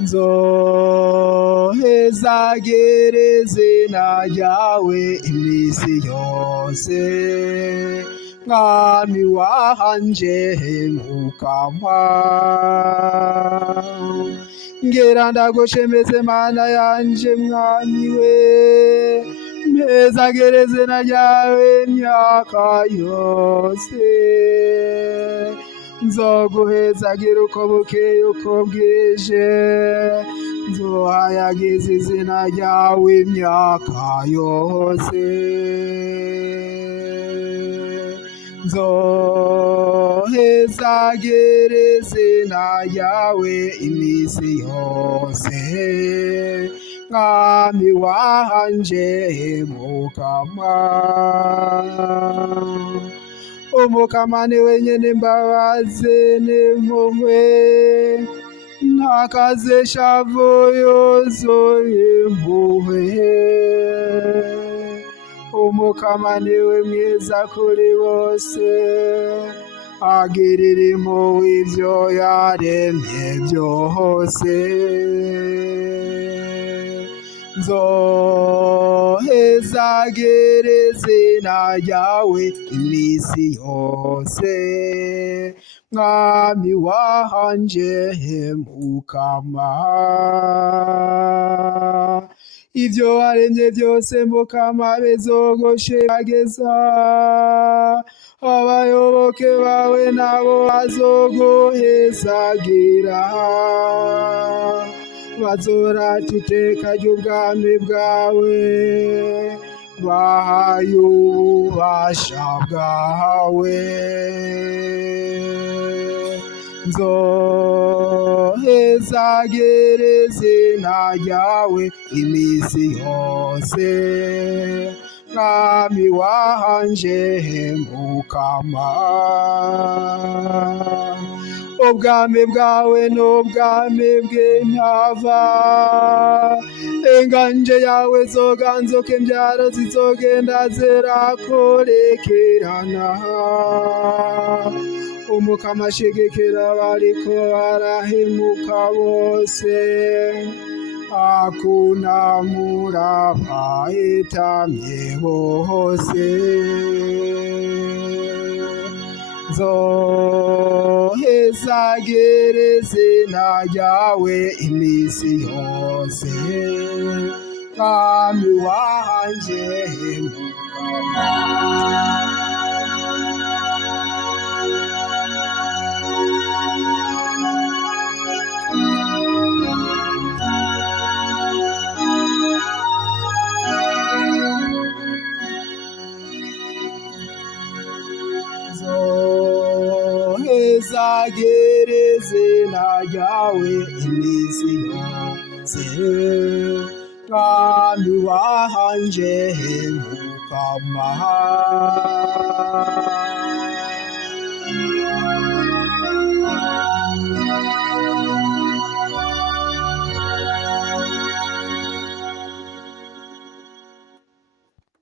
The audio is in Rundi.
nzohezagereze izina ryawe iminsi yose mwami wanje mukama ngera ndagushemeze mana yanje mwami we mpezagereze izina ryawe imyaka yose nzoguhezagira uko bukeye uko bwije nzohayagiza izina ryawe imyaka yose nzohezagereze izina ryawe iminsi yose mwami wanje mukama umukama ni wenyene imbabazi n'impuhwe ntakaze shavu yuzuye impuhwe umukama niwe mwiza kuri bose agirira impuhwe ivyo yaremye byose nzohezagereze izina ryawe iminsi yose mwami wanje mukama ivyo waremye byose mukama bizogushemageza abayoboke bawe nabo bazoguhezagira bazorata iteka ry'ubwami bwawe bahaye ububasha bwawe nzohezagereze izina ryawe iminsi yose mwami wanje mukama ubwami bwawe n'ubwami bw'intava inganje yawe zoganzoka imbyaro zizogenda zirakorekerana umukama ashigikira bariko barahemuka bose akunamura abahetamye bose nzohezagereze izina ryawe iminsi yose mwami wanje mukama nzohezagereze izina ryawe iminsi yose mwami wanje mukama